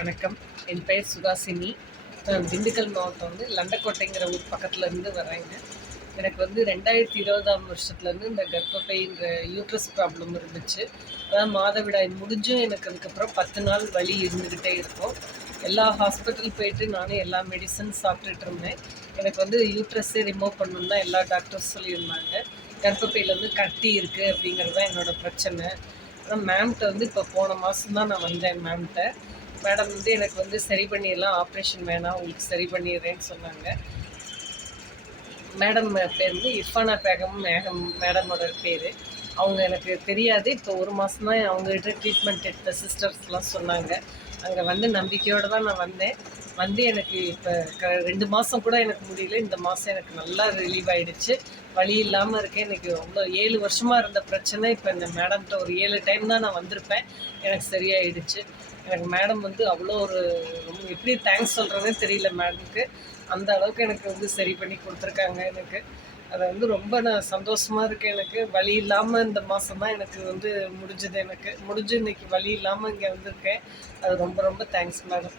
வணக்கம். என் பெயர் சுகாசினி. நான் திண்டுக்கல் மாவட்டம் லண்டக்கோட்டைங்கிற ஊர் பக்கத்துலேருந்து வரேங்க. எனக்கு 2020ஆம் வருஷத்துலேருந்து இந்த கர்ப்பப்பைன்ற யூட்ரஸ் ப்ராப்ளம் இருந்துச்சு. அதாவது மாதவிடாய் முடிஞ்சும் எனக்கு அதுக்கப்புறம் 10 நாள் வலி இருந்துக்கிட்டே இருக்கும். எல்லா ஹாஸ்பிட்டல் போயிட்டு நானும் எல்லா மெடிசன் சாப்பிட்டுட்டு இருந்தேன். எனக்கு யூட்ரஸே ரிமூவ் பண்ணணுன்னு தான் எல்லா டாக்டர்ஸ் சொல்லியிருந்தாங்க. கர்ப்பப்பையில் கட்டி இருக்குது அப்படிங்கிறது தான் என்னோடய பிரச்சனை. ஆனால் மேம்கிட்ட இப்போ போன மாதம் தான் நான் வந்தேன் மேம்கிட்ட. மேடம் எனக்கு சரி பண்ணிடலாம், ஆப்ரேஷன் வேணாம், உங்களுக்கு சரி பண்ணிடுறேன்னு சொன்னாங்க. மேடம் பேர் இர்ஃபானா மேடமோட பேர். அவங்க எனக்கு தெரியாது. இப்போ ஒரு மாதம் தான் அவங்ககிட்ட ட்ரீட்மெண்ட் எடுத்த சிஸ்டர்ஸ்லாம் சொன்னாங்க. அங்கே நம்பிக்கையோடு தான் நான் வந்தேன். எனக்கு இப்போ 2 மாதம் கூட எனக்கு முடியல. இந்த மாதம் எனக்கு நல்லா ரிலீவ் ஆகிடுச்சு. வலி இல்லாமல் இருக்கேன். எனக்கு அவ்வளோ 7 வருஷமாக இருந்த பிரச்சனை இப்போ இந்த மேடம்கிட்ட ஒரு 7 டைம் தான் நான் வந்திருப்பேன். எனக்கு சரியாயிடுச்சு. எனக்கு மேடம் அவ்வளோ ரொம்ப எப்படி தேங்க்ஸ் சொல்கிறதே தெரியல மேடமுக்கு. அந்த அளவுக்கு எனக்கு சரி பண்ணி கொடுத்துருக்காங்க. எனக்கு அதை ரொம்ப நான் சந்தோஷமாக இருக்கேன். எனக்கு வலி இல்லாமல் இந்த மாதம் தான் எனக்கு முடிஞ்சது. எனக்கு முடிஞ்சு இன்றைக்கி வலி இல்லாமல் இங்கே வந்திருக்கேன். அது ரொம்ப ரொம்ப தேங்க்ஸ் மேடம்.